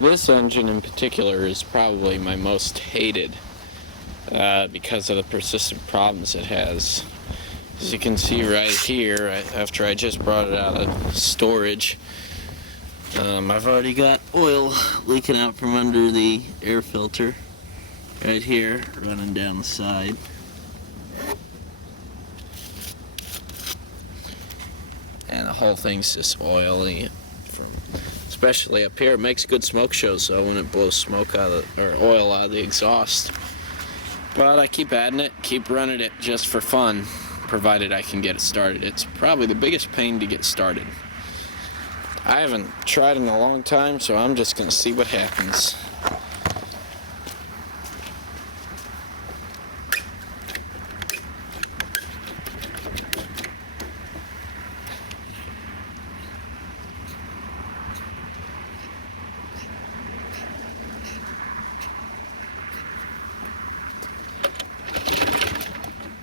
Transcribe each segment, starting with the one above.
This engine in particular is probably my most hated because of the persistent problems it has. As you can see right here, after I just brought it out of storage, I've already got oil leaking out from under the air filter right here, running down the side. And the whole thing's just oily, especially up here. It makes good smoke shows though when it blows smoke out of or oil out of the exhaust. But I keep adding it, keep running it just for fun, provided I can get it started. It's probably the biggest pain to get started. I haven't tried in a long time, so I'm just gonna see what happens.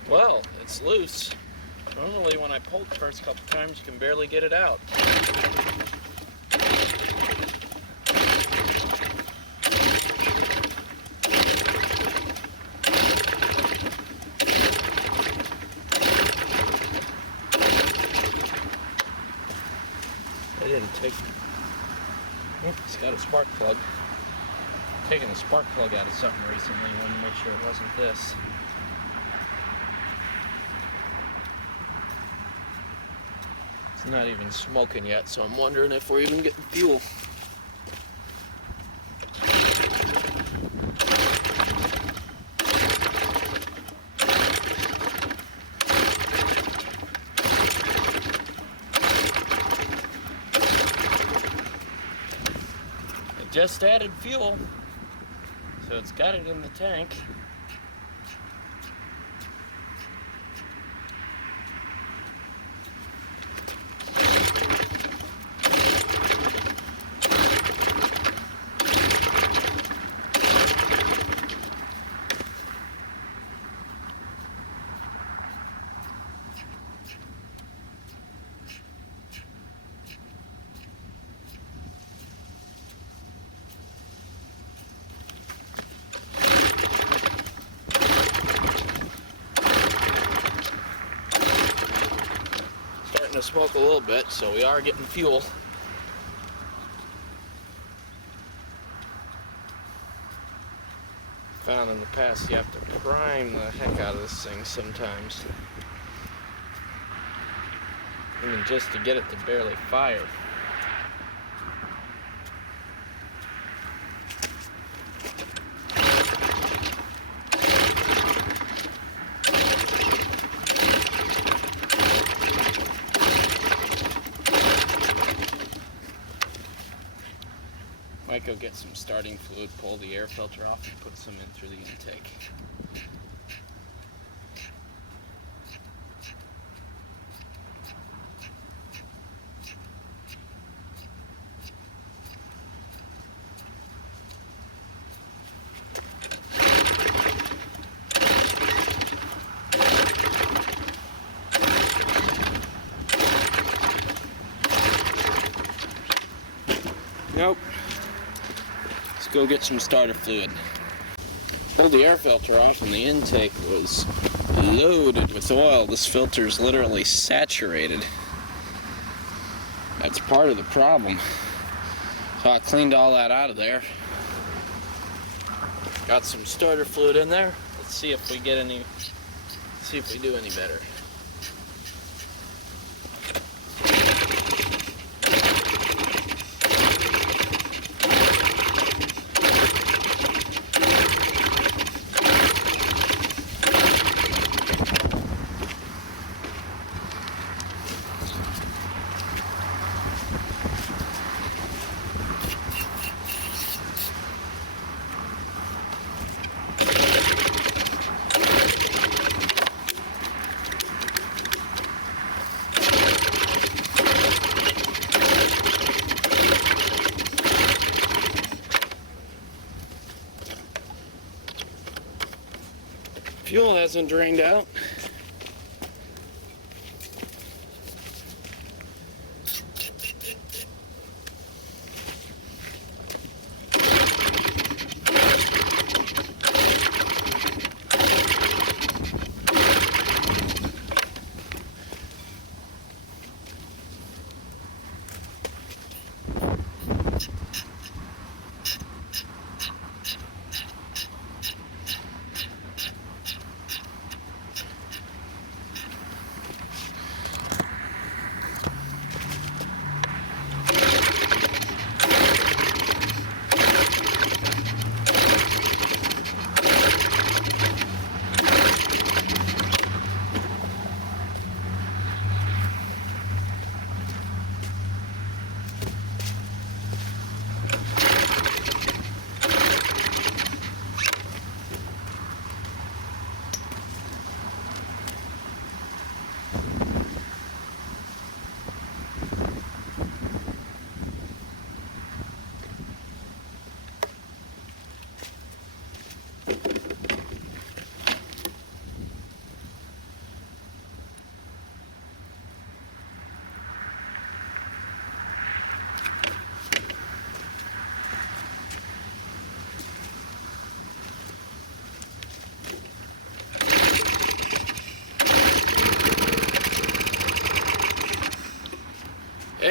Well, it's loose. Normally when I pull the first couple times, you can barely get it out. I didn't take... It's got a spark plug. Taking the spark plug out of something recently, wanted to make sure it wasn't this. It's not even smoking yet, so I'm wondering if we're even getting fuel. I just added fuel, so it's got it in the tank. To smoke a little bit, so we are getting fuel. Found in the past you have to prime the heck out of this thing sometimes, even just to get it to barely fire. Might go get some starting fluid, pull the air filter off, and put some in through the intake. Nope. Let's go get some starter fluid. Pulled the air filter off and the intake was loaded with oil. This filter is literally saturated. That's part of the problem. So I cleaned all that out of there. Got some starter fluid in there. Let's see if we get any, see if we do any better. Fuel hasn't drained out.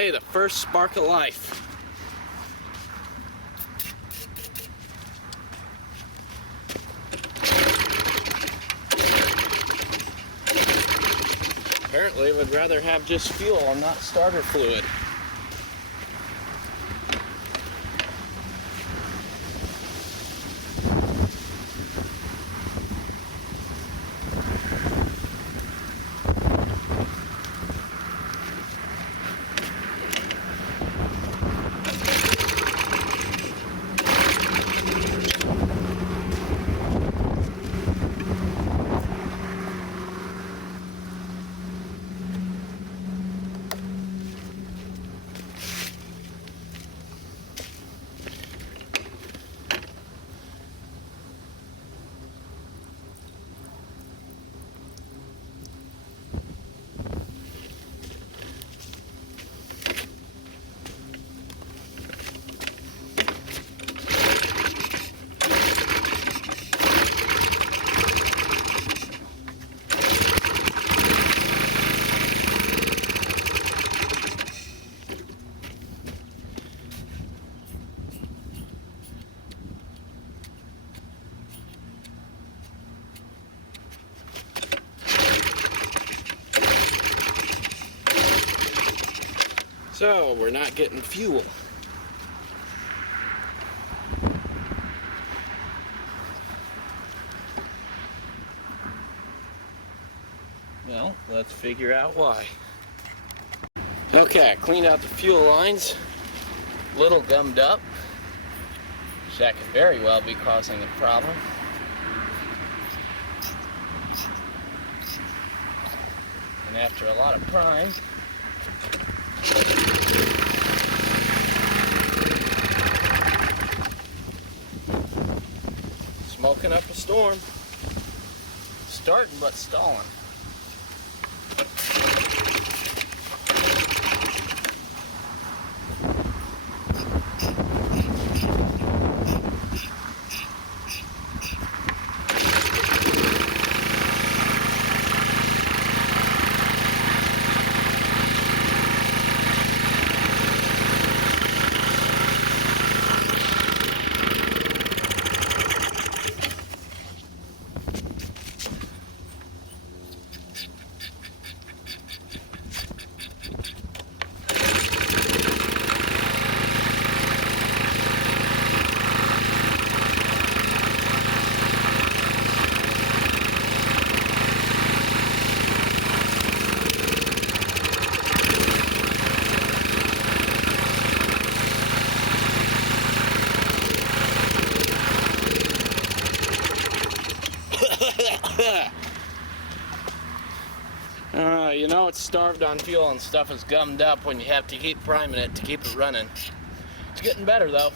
Okay, the first spark of life. Apparently, would rather have just fuel and not starter fluid. So, we're not getting fuel. Well, let's figure out why. Okay, I cleaned out the fuel lines. A little gummed up. That could very well be causing a problem. And after a lot of prying, smoking up a storm. Starting but stalling. You know it's starved on fuel and stuff is gummed up when you have to keep priming it to keep it running. It's getting better though.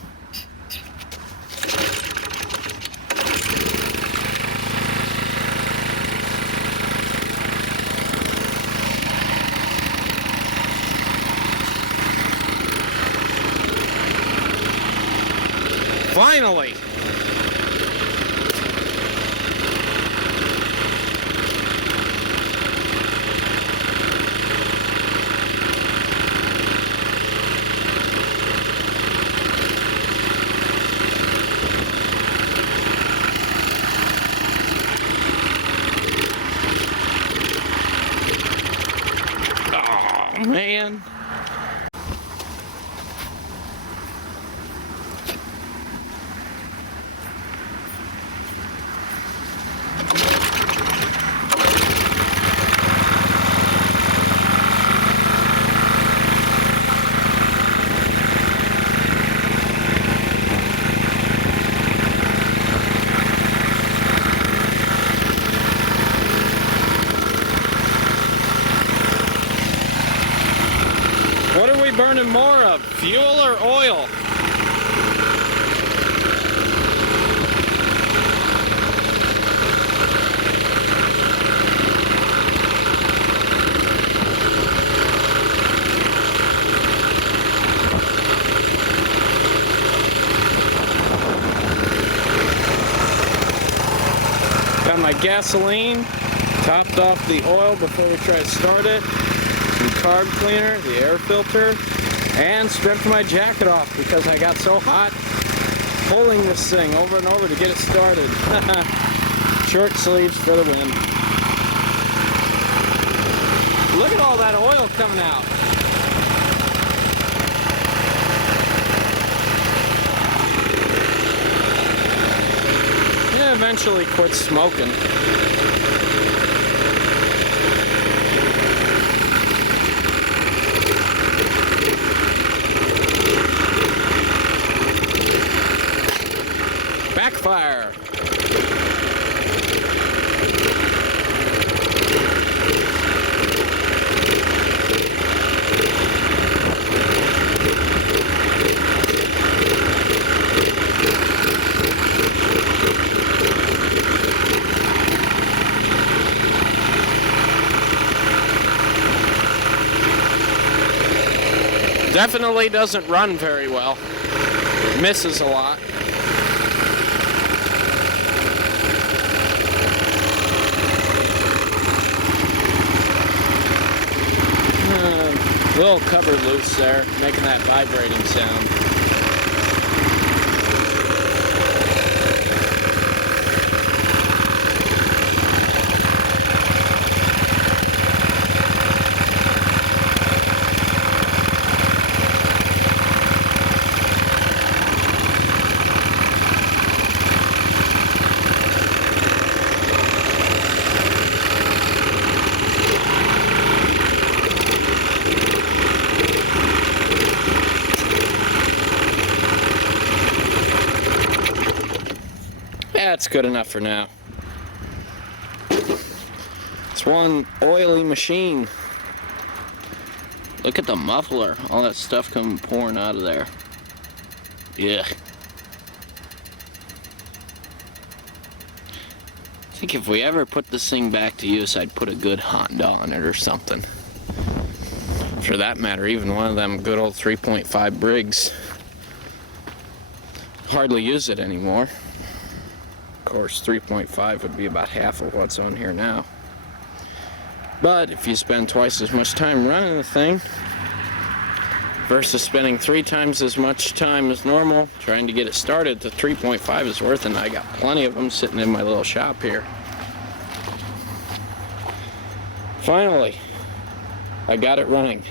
Finally! Oh, man. What are we burning more of, fuel or oil? Got my gasoline, topped off the oil before we try to start it. Some carb cleaner, the air filter, And stripped my jacket off because I got so hot pulling this thing over and over to get it started. Short sleeves for the win. Look at all that oil coming out. Yeah, eventually quit smoking. Backfire. Definitely doesn't run very well. Misses a lot. Little cover loose there, making that vibrating sound. That's good enough for now. It's one oily machine. Look at the muffler. All that stuff coming pouring out of there. Yeah. I think if we ever put this thing back to use, I'd put a good Honda on it or something. For that matter, even one of them good old 3.5 Briggs. Hardly use it anymore. Of course, 3.5 would be about half of what's on here now. But if you spend twice as much time running the thing versus spending 3 times as much time as normal trying to get it started, the 3.5 is worth it, and I got plenty of them sitting in my little shop here. Finally, I got it running.